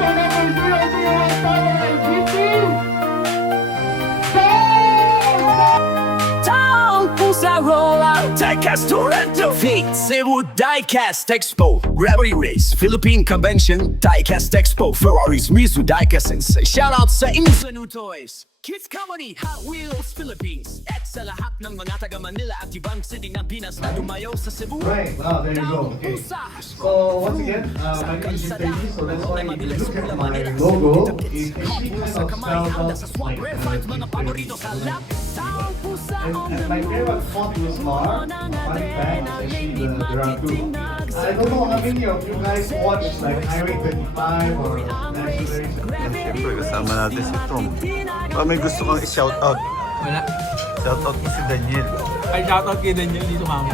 for number 001 Tamaraw GT. Town Pusa Rollout Diecast Toronto Feet Cebu Diecast Expo Gravity Race Philippine Convention Diecast Expo Ferraris Mizu Diecast and shoutout sa Insa New Toys Kids Company Hot Wheels Philippines at sa lahat ng mga taga Manila at ibang city ng Pinas na dumayo sa Cebu. Right, wow, there you go. Okay. So once again, my name is Jim Teddy, so that's why if you look at my logo, it actually kind of spells out like and my favorite font was R. Fun fact, it's actually the Dragoon. I don't know how many of you guys watch like Highway 25 or National Race. Siyempre kasama natin si Tom. May gusto kang i-shoutout. Wala. Shoutout mo si Daniel. Ay, shoutout kay Daniel dito mama.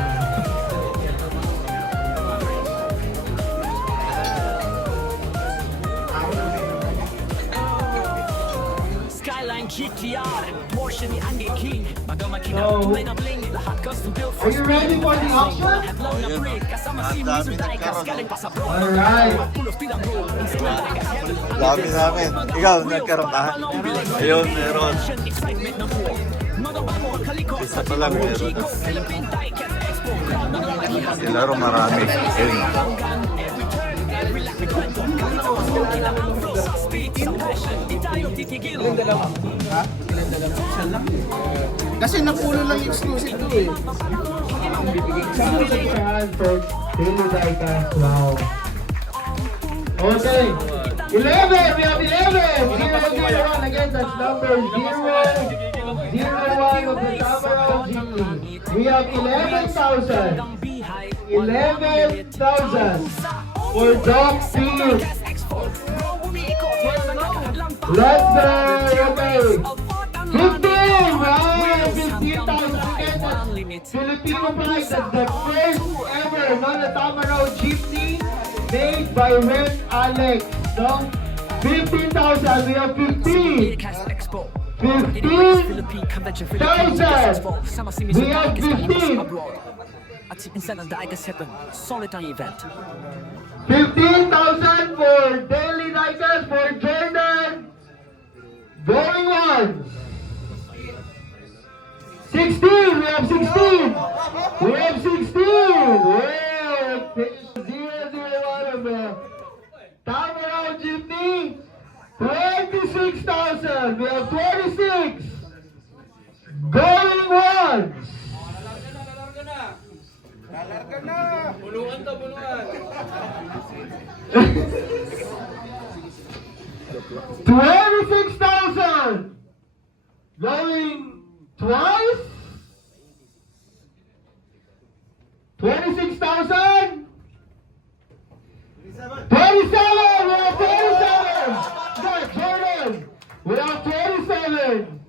Skyline GTR Porsche ni Andy King So, are you ready for the auction? Ang dami nagkaroon. Alright. Dami namin. Ikaw, nagkaroon ka? Ayun, meron. Isa pa lang meron. Sila rin marami. Ayun. Kasi napulo lang exclusive to eh. Something for Daily Diecast. Wow. Okay. 11. We have 11. 001 again. That's number 001 of the Tamaraw GT. We have 11,000. 11,000 for Doc Field. Let's go. Okay. 15. Right. 15,000 again. That's Filipino price. That's the first ever non-Tamaraw jeepney made by Red Alex. No? 15,000. We have 15. 15,000. We have 15. At si Pinsan ang Diecast Heaven, solid ang event. 15,000 for Daily Diecast for Jordan. Going on. 16. We have 16. We have 16. Wait. 001 of the Tamaraw Jeepney. 26,000. We have 26. Going once. Lalarga na! Bulungan to, bulungan! 26,000. Going twice. 26,000. 27. We have 27. Jordan. We have 27.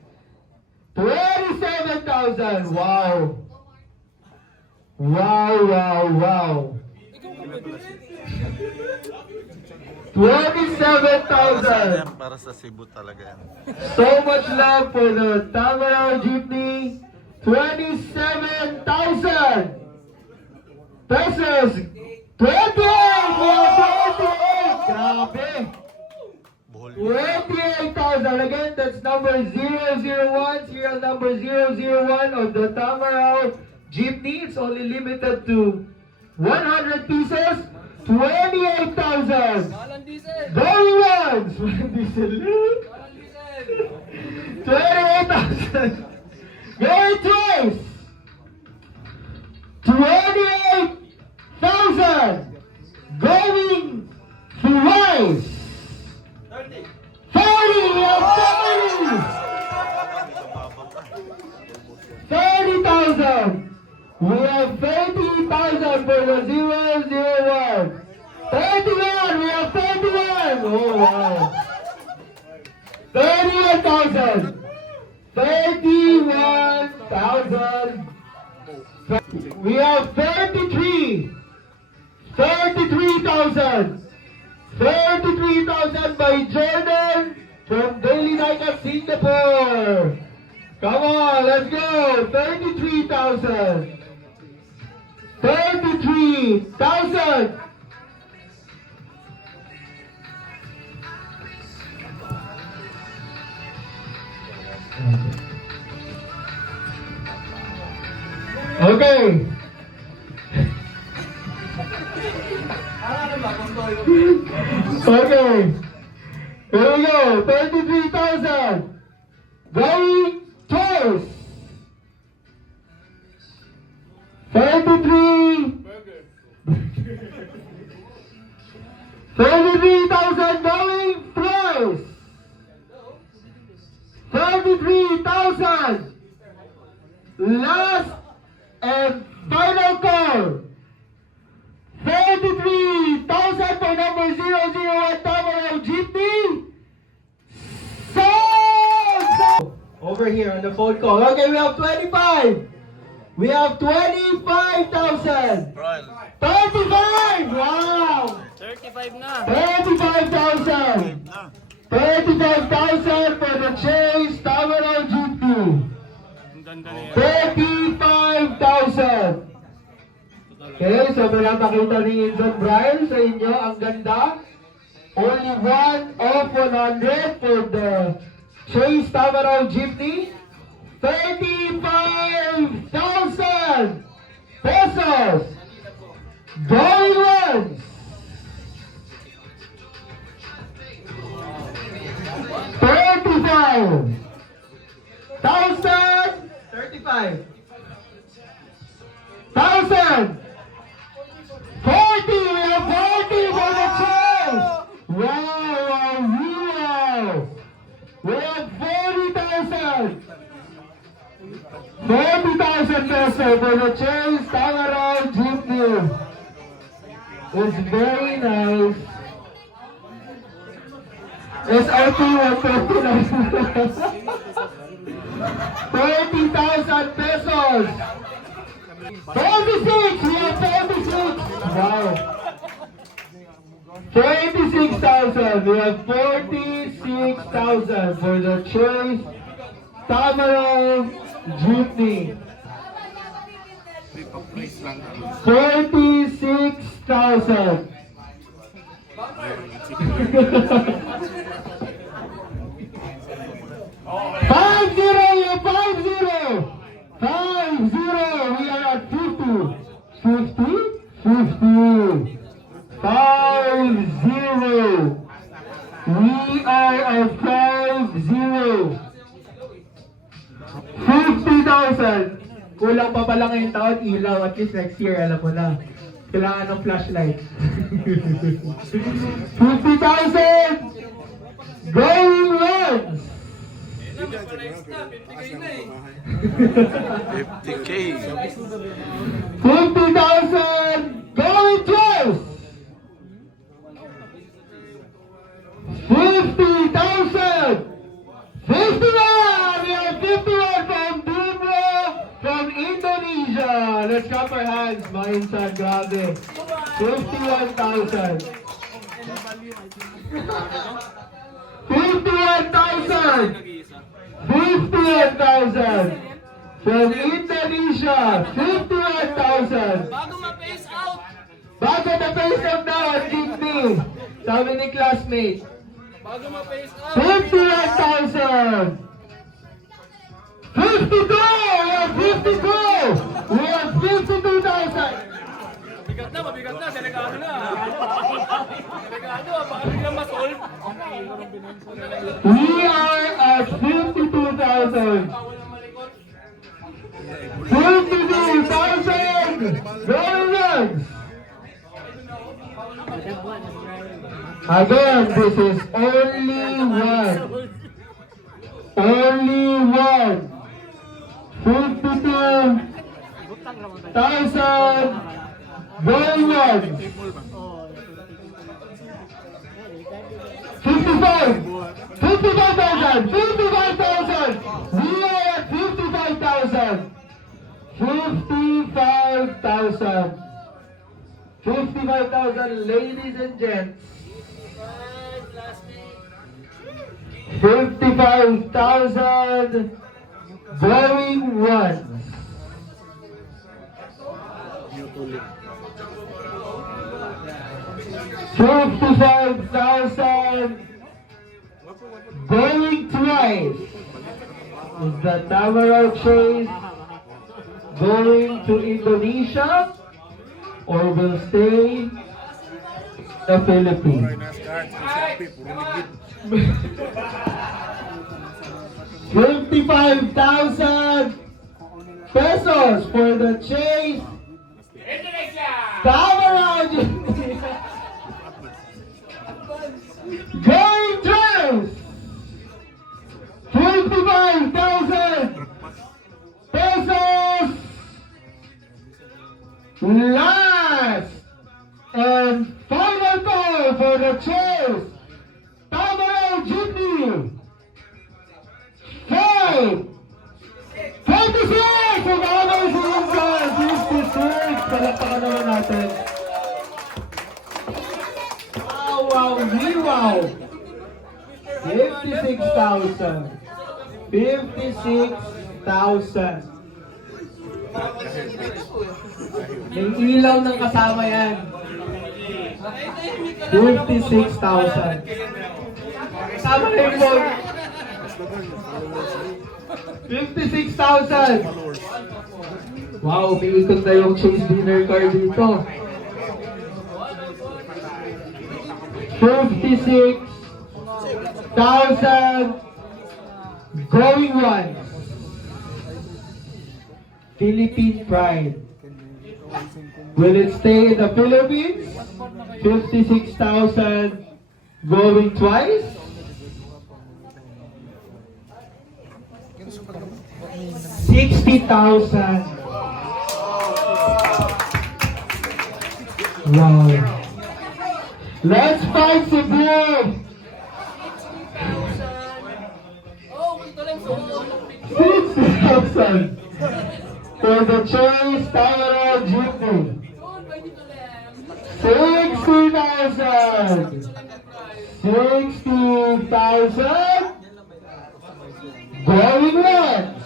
27,000. Wow. Wow, wow, wow. 27,000. Para sa Cebu talaga yan. So much love for the Tamaraw Jeepney. 27,000 pesos. 28! We have 28! Grabe! 28,000. Again, that's number 001, serial number 001 of the Tamaraw Jeepney. It's only limited to 100 pieces. 28,000. Going once. Diesel. 28,000. Going twice. 28,000. Going thrice. 30. We have 30. 30,000. We have 30,000 for the 001. 31. We have 31. Oh wow. 31,000. 31,000. We have 33. 33,000. 33,000 by Jordan from Daily Diecast Singapore. Come on, let's go. 33,000. 33,000. Okay. Okay. Here we go. 33,000. Going twice. 33. 33,000 going thrice. 33,000. Last and final call. 33,000 for number 001 Tamaraw Jeepney. Sold! Over here on the phone call. Okay, we have 25. We have 25,000. 35! Wow! 35 na. 35,000. 35,000 for the Chase Tamaraw Jeepney. Ang ganda na yan. 35,000. Okay, so pinapakita ni Inzon Brian sa inyo, ang ganda. Only 1 of 100 for the Chase Tamaraw Jeepney. 35,000 pesos. Going once. 35,000. 1,000. 40. We have 40 for the Chase. Wow. We have 40,000. 40,000 pesos for the Chase Tamaraw Jeepney. It's very nice. SRP 129. 30,000 pesos. 46. We have 46. Wow. 26,000. We have 46,000 for the Chase Tamaraw Jeepney. 46,000. 50, yeah, 50. 50. We are at 50. 50. 50. 50. We are at 50. 50,000. Kulang pa pala ngayong taon, ilaw. At least next year, alam mo na. Kailangan ng flashlight. 50,000. Going once. 50K. 50,000. Going twice. 50,000. 51. We have 51 from Dubro from Indonesia. Let's clap our hands, mga insan. Grabe. 51,000. 51,000. 51,000 from Indonesia. 51,000. Bago ma-face out. Bago ma-face out daw ang jeepney. Sabi ni classmate. Bago ma-face out. 51,000. 52! We have 52! We have 52,000. Mabigat na, delikado na. Delikado, baka biglang ma-solve. We are at 52,000. 52,000! Going once! Again, this is only one. Only one. 52,000 going once. 55,000. 55,000. 55,000. We are at 55,000. 55,000. 55,000, ladies and gents. 55,000 going once. 55,000 going twice. Is the Tamaraw Chase going to Indonesia or will stay the Philippines? 55,000 pesos for the Chase Tamaraw Going Trails! 55,000 pesos! Last and final call for the Chase Tamaraw Jeepney! 5! 56! Umabay si Insan! 56! Palakpakan naman natin. Wow! 56,000. 56,000. May ilaw ng kasama yan. 56,000. Kasama na yung phone. 56,000. Wow, umiikot na yung Chase dinner car dito. 56,000 going once. Philippine Pride. Will it stay in the Philippines? 56,000 going twice? $60,000. Wow. Let's fight Cebu. 60,000 for the Chase Tamaraw Jeepney. 60,000. 60,000 going once.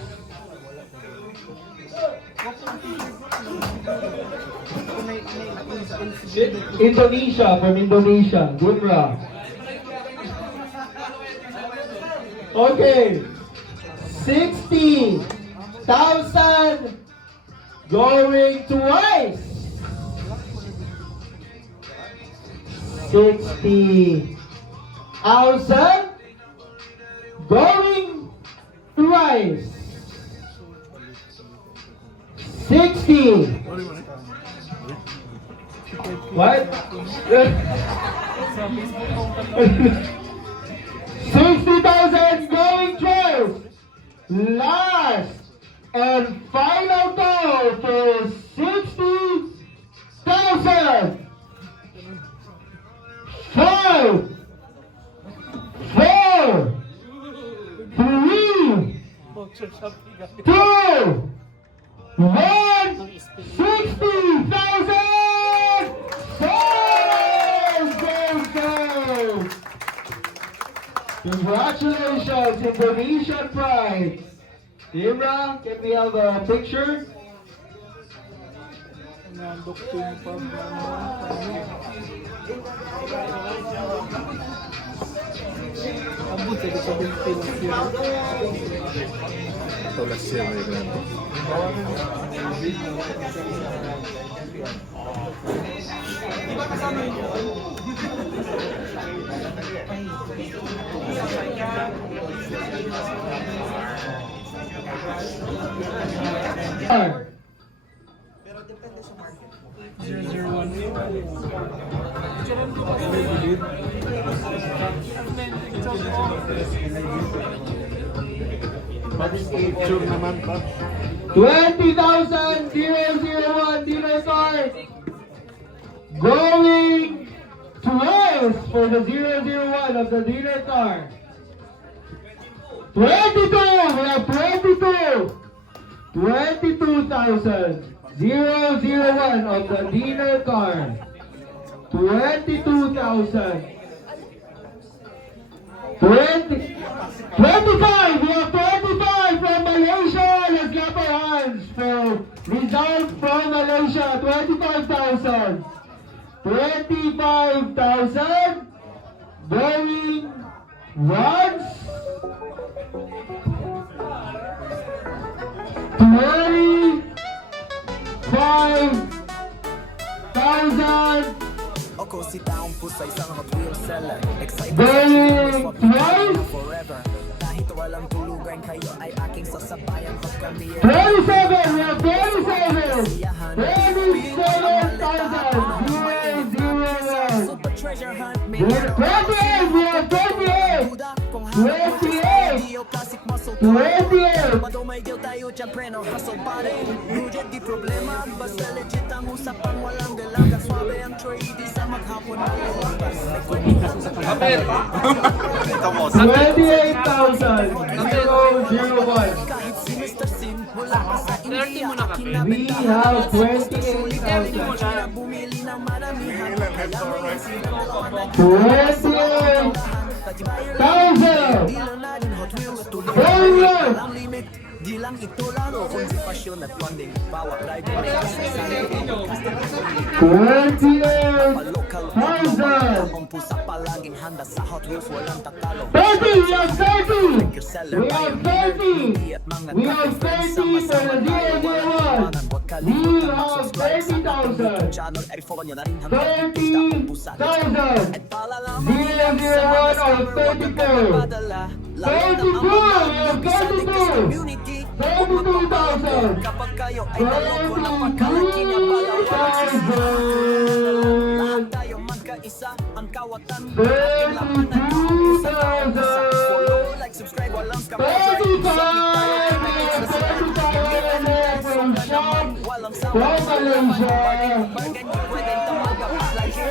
Indonesia, from Indonesia. Gumra. Okay. 60,000 going twice. 60,000 going twice. 60. What? 60,000 going twice. Last and final call for 60,000. 5, 4, 3, 2, 1, 60,000! Congratulations, Indonesian Pride! Imra, can we have a picture? Pero depende sa market. 20,000 001 dinner card going twice for the 001 of the dinner card. 22! We have 22! 22,000 001 of the dinner card. 22,000. 25! We have 25 from Malaysia! Let's clap our hands for result from Malaysia. 25,000. 25,000 going once. Ako si taong pusa, isang Hot Wheels seller. Excited Going twice. forever. Kahit walang tulugan, kayo ay aking sasabayan. Pag kami 27, we have 27. 27,000. Super treasure hunt, may 28, we have 28. kung 28. Dio classic muscle 28. Madomay gil tayo syempre no hustle pa rin. Budget di problema, basta legit ang usapan. Walang dalaga, swabe ang trade. Isa maghapon na lumabas. Ito mo, 28,000. 001. Kahit si Mr. Sim, wala pa sa India. We have 28,000. Bumili ng maramihan. Kaya may sinawa 28,000. Dealer na rin Hot Wheels. Tuloy Going low. walang limit. Di lang ito laro, kundi pasyon at funding. Bawat driver may kasasali. 28,000. Ang pusa palaging handa sa Hot Wheels, walang tatalo. 30, we have 30. We have 30. We have 30 for the 001. We have 30,000. 30,000. 001 or 32. 32, we have 32. 32,000. Kapag kayo ay naloko ng magkalakin ang balawan. 32,000. Tayo magkaisa, ang kawatan mo. Follow, 32,000. like, subscribe, walang scam. 35! We have 35 from shop from Malaysia. Bargain yung pwede tumagapos lagi.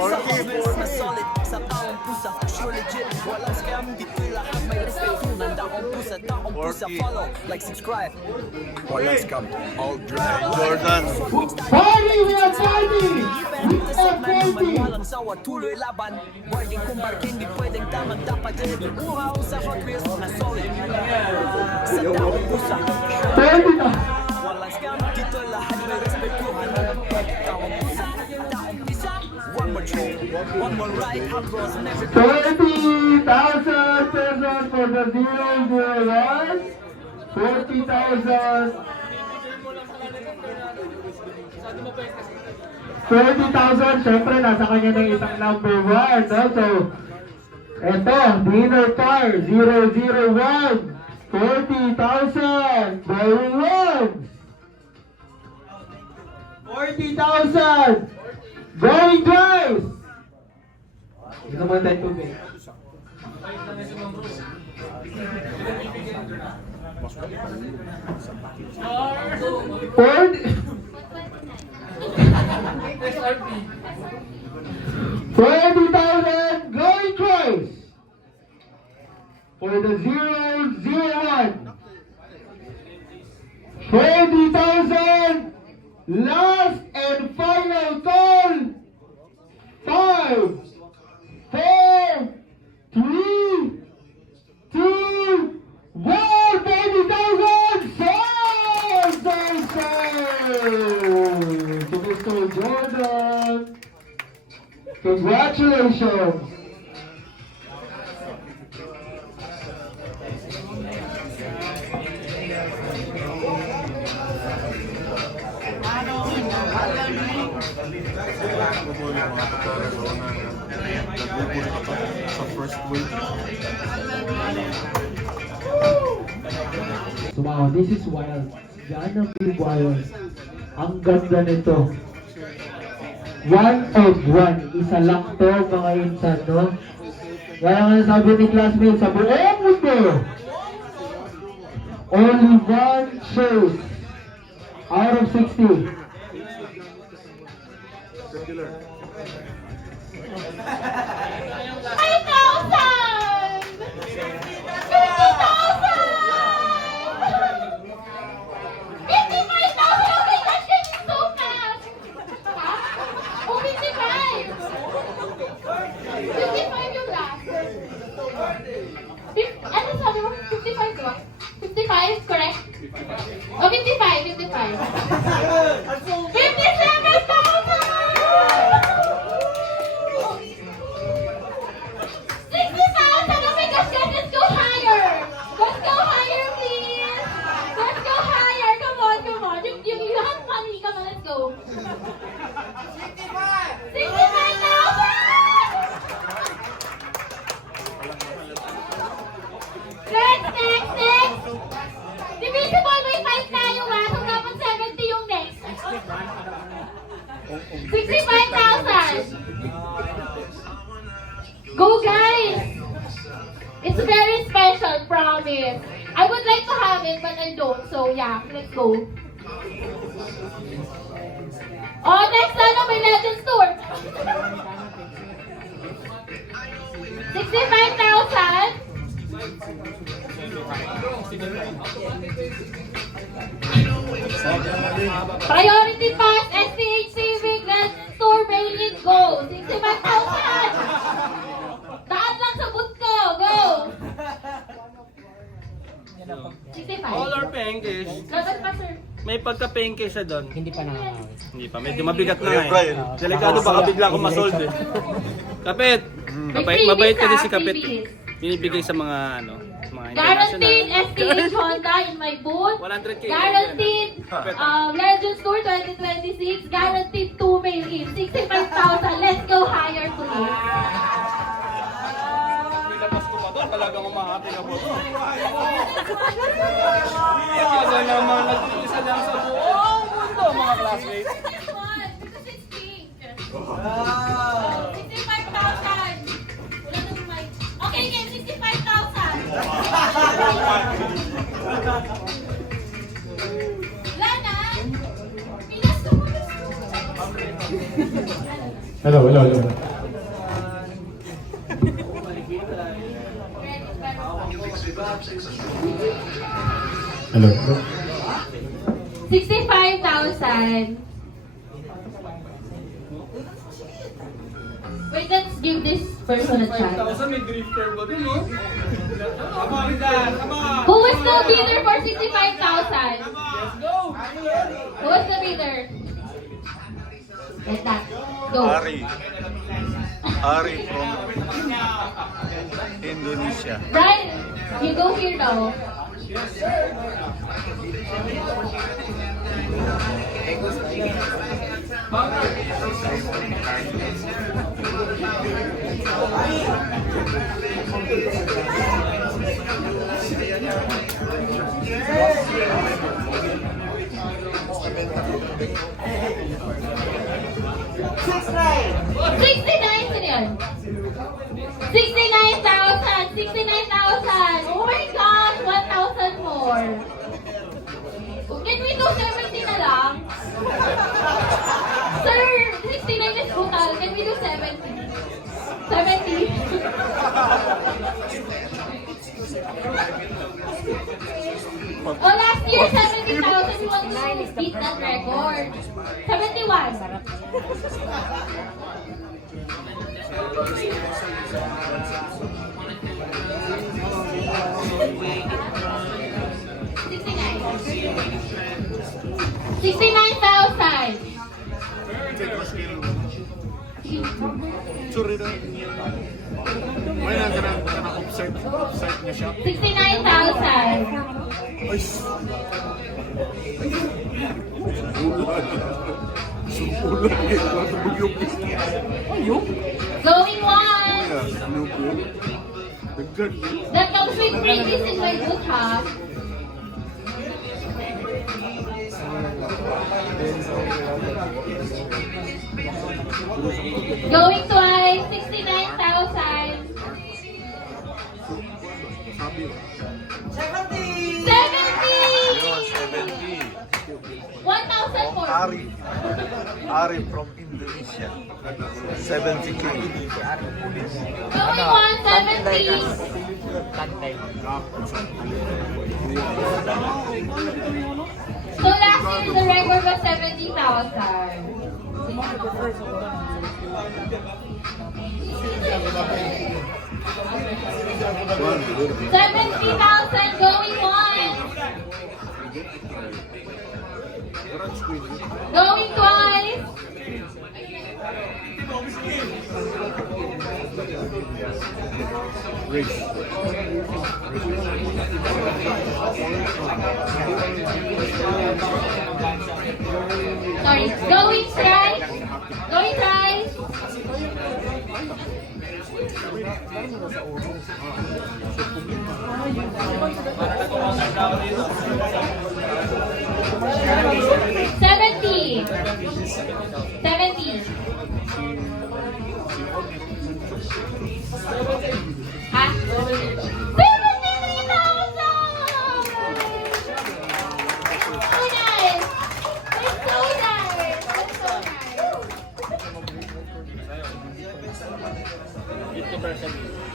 Sa office na solid, sa taong pusa, sure legit. Walang scam, dito'y lahat may respect. Nandaong pusa, taong pusa, follow, like, subscribe. Walang scam, all dry. Jordan. Party! We have party! We have party! Walang sawa, tuloy laban. Bargain kung bargain, di pwedeng tamang dapat. Uhaw sa Hot Wheels na solid. Sa taong pusa, 30,000. walang scam, dito lahat may respetuhan. Taong pusa, taong pisa. One more trip, one more ride, across never 30,000 pesos for the 001. 40,000. 30,000, syempre nasa kanya na isang number 1, no? So, eto, winner par, 001. 40,000. Going once. 40,000. Going twice. Hindi naman tayo tubig. 40,000 going twice for the 001. 40,000 last and final call. 5, 4, 3, 2, 1. 40,000 sold! To Mr. Jordan. Congratulations! Sa first wave. So wow, this is wild. Yan ang big wild. Ang ganda nito. 1 of 1. Isa lang to mga insan, no? Kaya nga sabi ni classmates sa buong mundo, only one shows out of 60. Ano sabi mo? 55 ba? 55, correct? O, 55, 55. 57,000! 60,000! Oh my gosh, guys, let's go higher! Let's go higher, please! Let's go higher! Come on, come on! You have money, come on, let's go! 65! 65,000! 65,000. Go guys! It's very special, promise. I would like to have it, but I don't. So yeah, let's go. Oh, next na may Legends Tour. 65,000. Priority Pass, SPH Civic, Legends Tour, Mailin, go. 65,000. Daan lang sa boot ko, go. 65. All or penkish. Dapat pa, sir. May pagka-penkish siya doon. Hindi pa nakakawin. Hindi pa. Medyo mabigat na nga Brian. eh. Delikado baka bigla akong masold eh. Kapit. Mabait ka din si Kapit. Binibigay sa mga ano, mga Guaranteed international. SPH Honda in my booth. 100K. Guaranteed Legends Tour 2026. Guaranteed 2 mail-in. 65,000. Let's go higher please. Nilabas ko pa doon. Talagang umahati na po doon. Wala naman nag-iisa lang sa buong mundo mga classmates. Because it's pink. 65,000. Wala na may... Okay, again, 65,000. Wala na. Pinas ko muna. Hello. Hello. 65,000. Wait, let's give this person a chance. May drifter ba din, no? Come on, come on! Who was the bidder for 65,000? Let's go! Who was the bidder? Like that. Go. Ari from Indonesia. Brian, you go here now. $69 yan. 69,000! 69,000! Oh my gosh! 1,000 more! Can we do 70 na lang? Sir, 69 is brutal. Can we do 70? 70? Oh, last year 70,000. We want to beat that record. 71. $69,000. Sorry na. May na-observe niya siya. 69,000. Going once. That comes with freebies in my booth, ha? Going twice, 69,000. 70! 1,000 more. Ari from Indonesia. 70K. Going on, 70. So last year the record was 70,000. $70,000 going once. Going twice. Sorry, going thrice. Going thrice. $70. Ha? 73,000! So nice! That's so nice! That's so nice!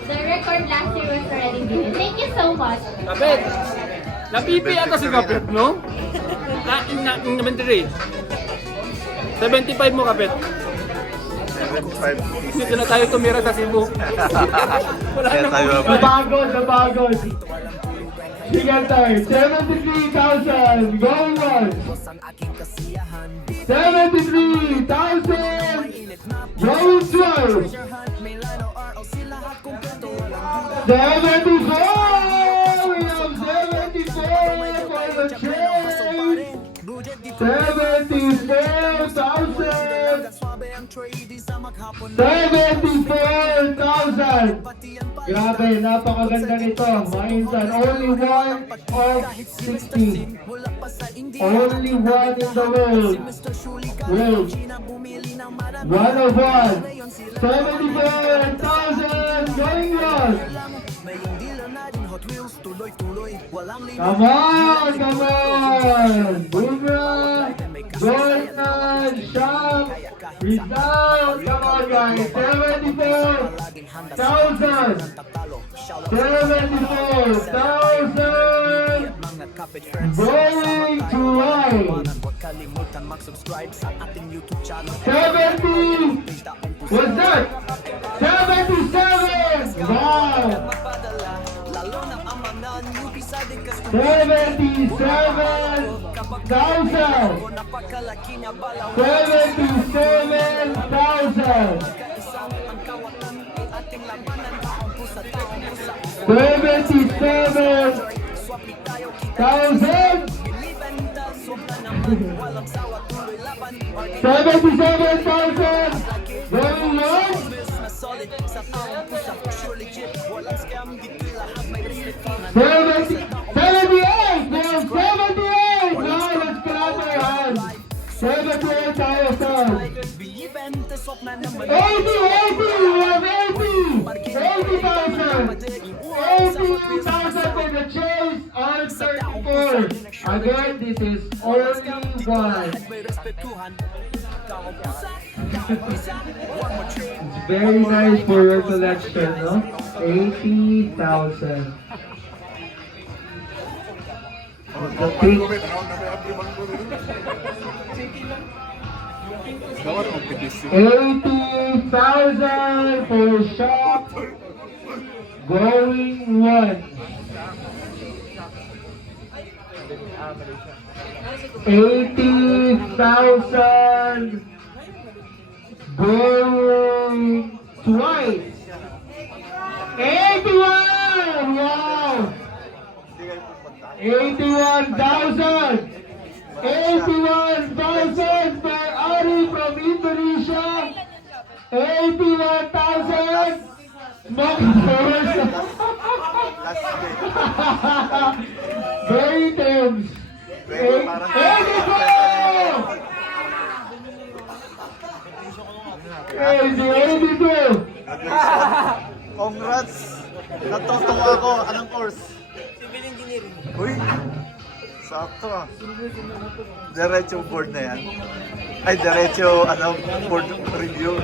The record last year was already given. Thank you so much. Kapit! Napipi ata si Kapit, no? Inventory. 75 mo, Kapit. 75. Dito na tayo tumira sa Cebu. Wala Kaya nang tayo Napagod. Sige tayo, 73,000. Going on. 73,000. Going twice. 74! We have 74 for the chase! 74,000! 74,000! Grabe, napakaganda nito. Mainsan, only one of 60. Only one in the world. Wait. One of one. 74,000 going on. Come on. Boomerang, Jordan, Shaq, Rizal. Come on guys. 74,000. 74,000. Going to wide. 70. What's that? 77. Wow. 77,000. 77,000. Going on. 78! Now 78! Now let's clap our hands. 78,000. 80! We have 80,000 for the chase on 34. Again, this is only one. It's very nice for your collection, no? 80,000. The pink. 80,000 for shop. Going one. 80,000 going twice. 81! Wow! 81,000! 81,000 for Ari from Indonesia! 81,000! Smoke first! Very tense! 82! Congrats! Natutuwa ako. Anong course? Civil Engineering. Uy! Sakto ah. Diretso board na yan. Ay, diretso board review.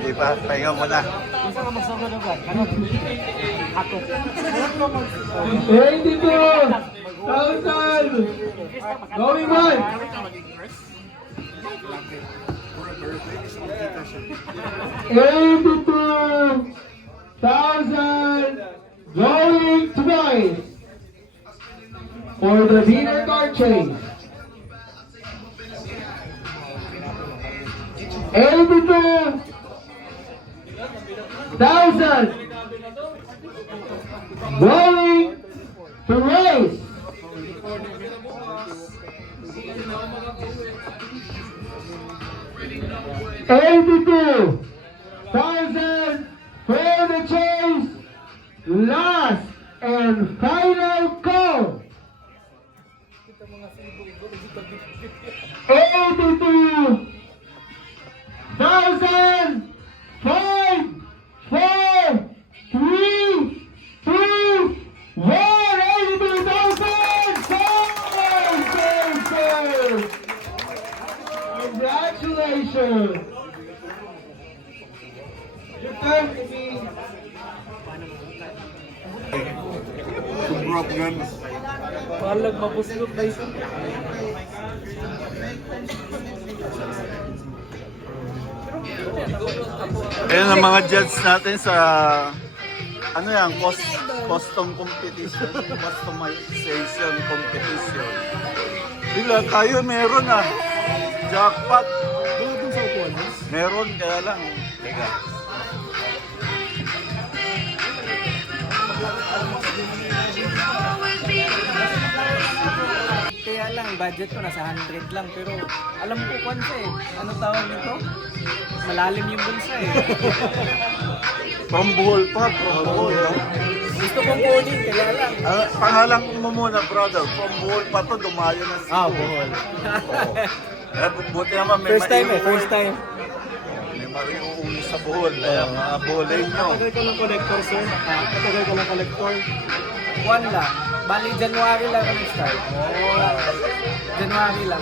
Hindi pa, pahinga mo na. 82,000! Going on! 82,000 going twice for the winner card chase. 82,000 going to race. 82,000 for the chase. Last and final call. 82,000 5 Sobrang ganda. Palag mabuslog guys. Ayan ang mga judge natin sa ano yan, custom competition, customization competition. Bila tayo meron ah. Jackpot. Meron kaya lang. Teka. Kaya lang, budget ko nasa 100 lang. Pero alam ko kwan siya eh. Ano tawag nito? Malalim yung bulsa eh. From Bohol pa, from Bohol. Gusto kong kunin, kaya lang. Pangalan mo muna, brother. From Bohol pa to, dumayo na siya. Bohol. Eh, buti naman may First time eh, maiuwi. first time. May mariuwi sa Bohol. Ayan, mga bolay nyo. Matagal ko ng collector, sir. Matagal ko ng collector. Kwan lang. Bali, January lang kami start. January lang.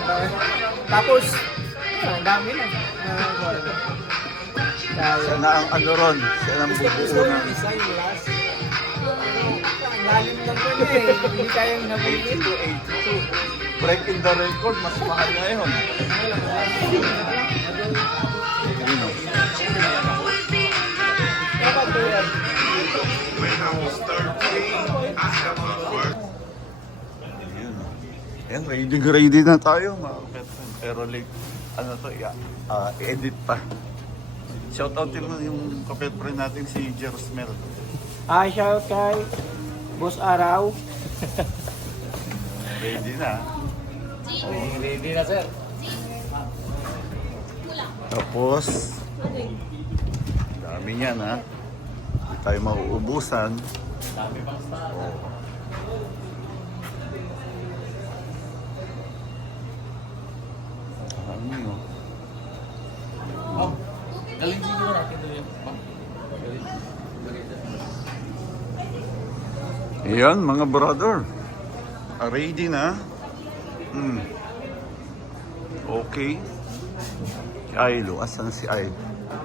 Tapos, ang dami na. Siya na ang ano ron. Siya ang Gusto bubuo na. yung design last. Ang lalim lang ko eh. Hindi kayang nabigil. 82. Breaking the record, mas mahal ngayon. Ayun o. Ayun o. Ayan, ready na tayo mga kapatid. Pero late, ano to, i-edit pa. Shoutout yung kapatid natin si Jersmel. Shout kay Boss Araw. Ready na. Ready na, sir. Tapos, dami niyan ha. Hindi tayo mauubusan. Dami pang stock. Dami oh. Galing dito natin ito yun. Ayan mga brother. Ready na. Okay. Si Ailo. Asan si Ailo?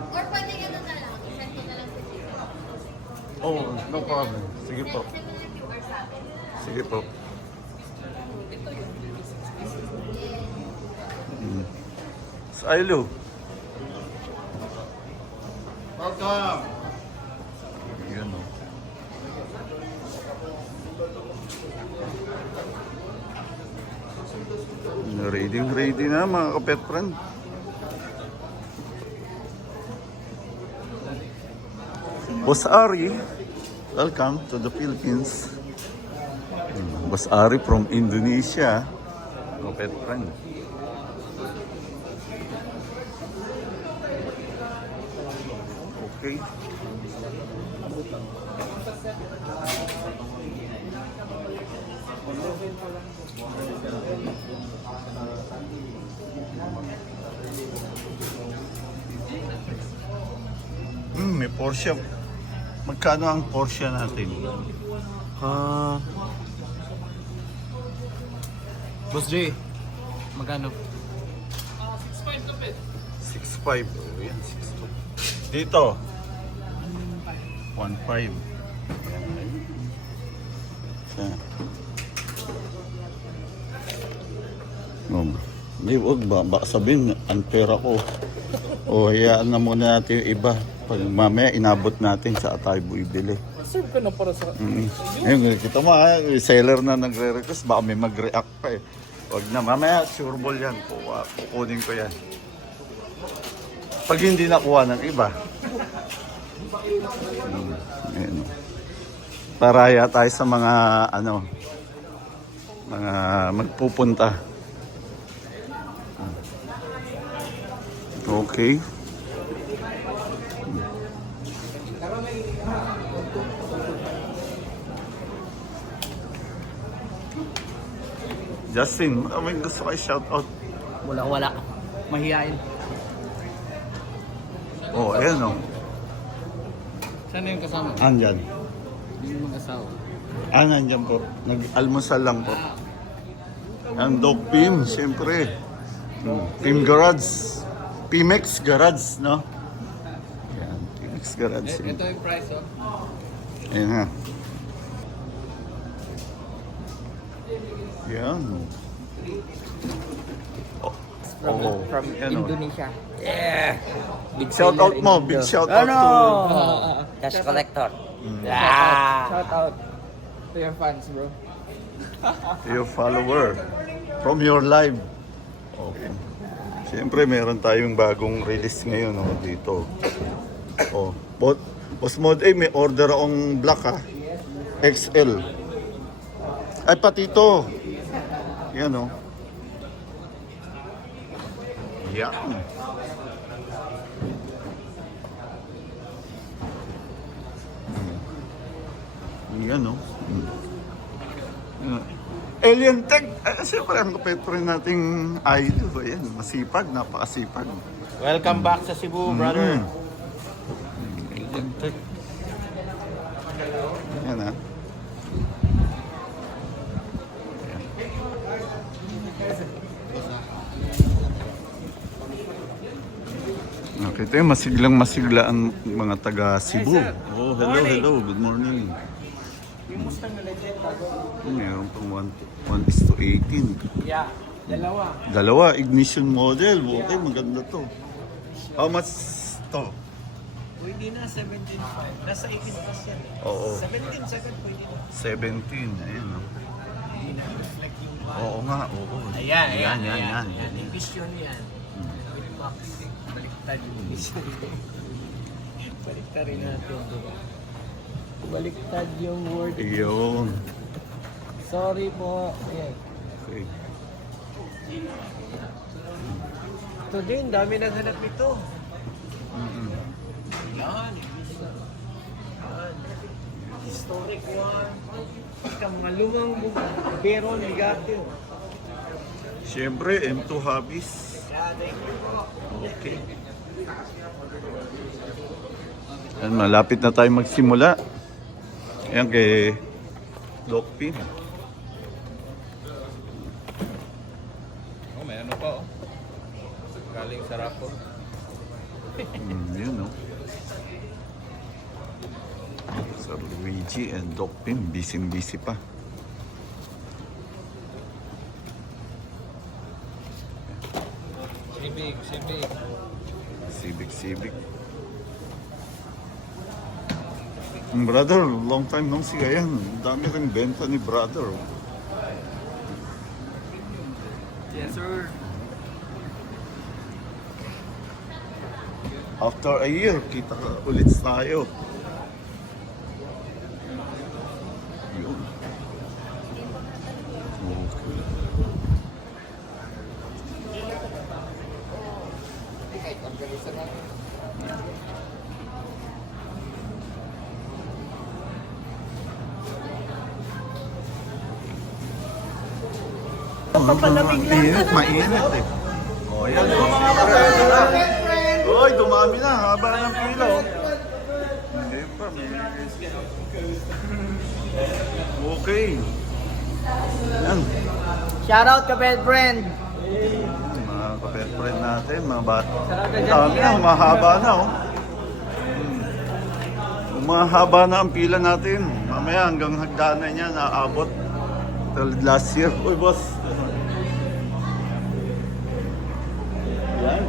Or pwede ka na lang. I-send ko na lang sa iyo. Oh, no problem. Sige po. Send mo na yung QR sa akin. Sige po. Si Ailo. Welcome. Yun o. Ready na mga kapet friend. Boss Ari, welcome to the Philippines. Boss Ari from Indonesia, kapet friend. Okay. May Porsche. Magkano ang Porsche natin? Boss J, magkano? 6.5. Yan, 6.5. Dito. 1.5. Siya. Hindi, huwag ba? Baka sabihin, unfair ako. O, hayaan na muna natin yung iba. Pag mamaya, inabot natin sa tayo bibili. Serve ko na para sa... Ngayon, kita mo ha, yung seller na nagre-request, baka may mag-react pa eh. Huwag na, mamaya, sure ball yan. Kukunin ko yan. Pag hindi nakuha ng iba. Ayan. Paraya tayo sa mga, mga magpupunta. Okay. Justin, may gusto kayo shoutout? Wala. Mahihain. Oh, ayan o. Saan yung kasama? Andyan. Yung mag-asawa. Nandyan po. Nag-almusal lang po. Ang Dog Pim, siyempre. Pim Garage. Pimex Garage, no? Ayan, Pimex Garage. Ito yung price, oh. Ayan ha. Yan. Oh, From yan, oh. Indonesia. Big shout out mo, big shout out to Cash collector. Shout out to your fans, bro. your follower from your live. Okay. Siyempre, meron tayong bagong release ngayon dito. Oh, Boss Mod A, may order akong black XL. Ay, pati ito. Yan Yan. Yan Yan. Alien Tech. Siyempre, ang kapit rin nating idol. Ayan, masipag, napakasipag. Welcome back sa Cebu, brother. Alien Tech. Yan Okay, ito yung masigla ang mga taga Cebu. Oh, hello. Good morning. Yung Mustang na legend, Meron pang 1:18. Yeah, Dalawa, ignition model. Okay, maganda to. How much to? Pwede na, 17.5. Nasa 18 plus yan. Oo. 17 pwede na. 17, ayun Hindi na reflect yung Oo nga, oo. Ayan. Yan. Yung vision yan. With box. Baliktad yung vision. Baliktad rin natin, diba? Baliktad yung word. Ayun. Sorry po. Ayan. Okay. Ito din, dami naghanap nito. Yan. Historic one. Malumang Beron Ligate. Siyempre, M2 Hobbies. Okay. Yan, malapit na tayo magsimula. Ayan kay Doc Pin. Oh, may ano pa oh. Galing sa Rapo. Yun Sir Luigi and Doc Pin, busy pa. Civic. Brother, long time no see. Ayan, dami rin benta ni brother. Yes, sir. After a year, kita ka ulit tayo. Yun. Okay. Mainit eh. Oh, yan. Oy, dumami na. Haba na ng pila. Hindi pa. Okay. Yan. Shoutout ka, best friend. Mga kapet friend natin, mga bata. Dami na, humahaba na Humahaba na ang pila natin. Mamaya hanggang hagdanan niya naabot. Till last year. Uy, boss. Yan.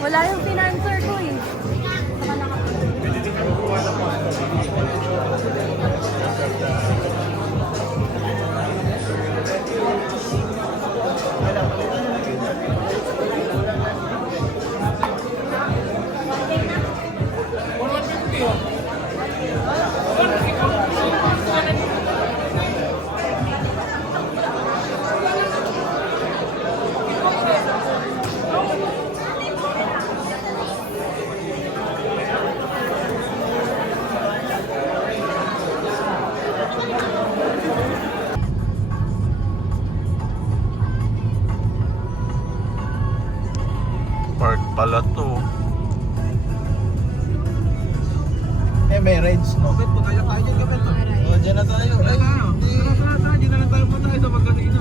Wala yung financer ko eh. Saka nakapagod. Park pala to. may marriage, no? Kaya tayo dyan kami to. O, dyan na tayo. Tara, dyan na lang tayo punta sa magkasino.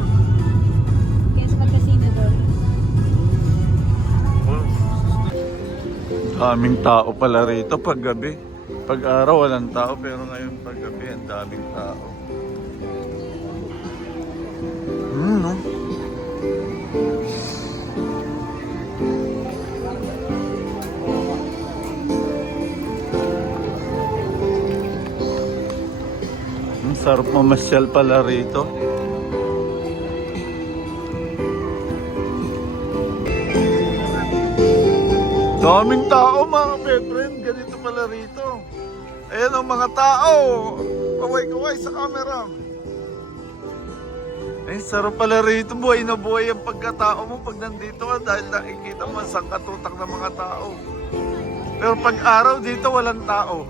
Guys, magkasino doon. Daming tao pala rito pag gabi. Pag araw walang tao, pero ngayon pag gabi ang daming tao. No? Ang sarap mamasyal pala rito. Daming tao mga brethren, ganito pala rito. Ayan ang mga tao. Kaway-kaway sa camera. Ay, sarap pala rito. Buhay na buhay ang pagkatao mo pag nandito ka dahil nakikita mo ang sangkatutak ng mga tao. Pero pag araw dito walang tao.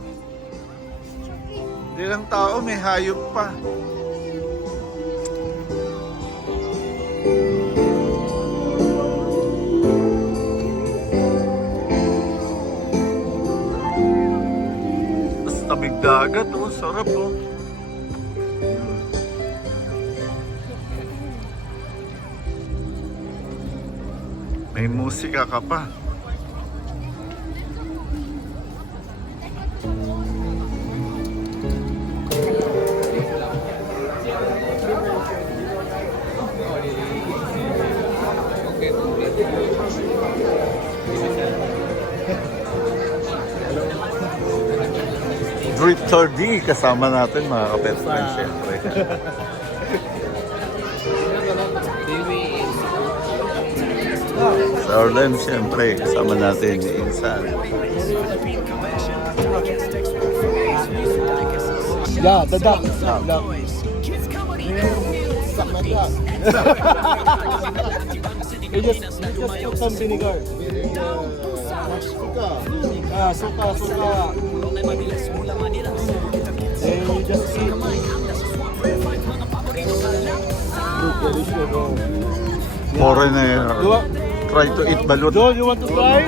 Hindi lang tao, may hayop pa. Tapos tabig dagat, oh, sarap oh. May musika ka pa. Drifter D kasama natin mga ka-best friends syempre. Sa Orlem syempre kasama natin ni Insan. Yeah, the duck. You just put some vinegar. Suka. Then you just eat. Foreigner try to eat balut. Joel, you want to try?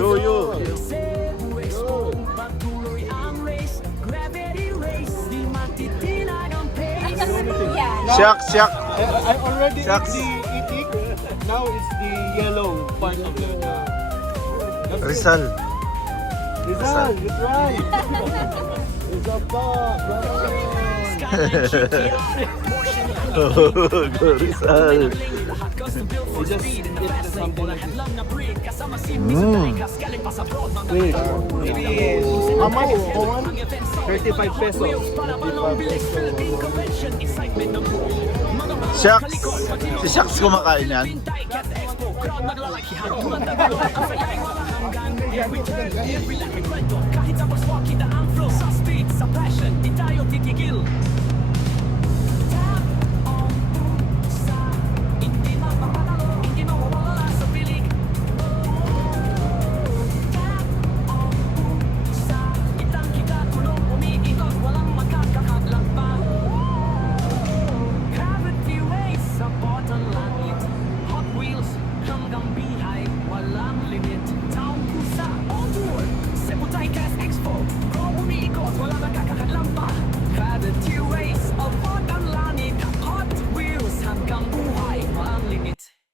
You. Yeah. Shucks. I already Shucks. eating. Now it's the yellow part of the. Rizal. Rizal, you try. It's a dog. Go Rizal. You just eat something like this. Wait. Maybe how much for one? 35 pesos. Shucks. Si Shucks kumakain yan.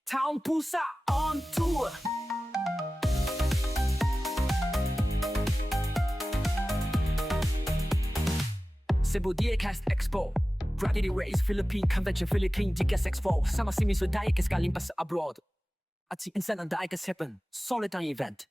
Town Pusa on tour. Cebu Diecast Expo. Gravity Race Philippine Convention Philippine Diecast Expo. Sama si Miso Diecast galing pa sa abroad. At si Insan ang Diecast Heaven. Solid ang event.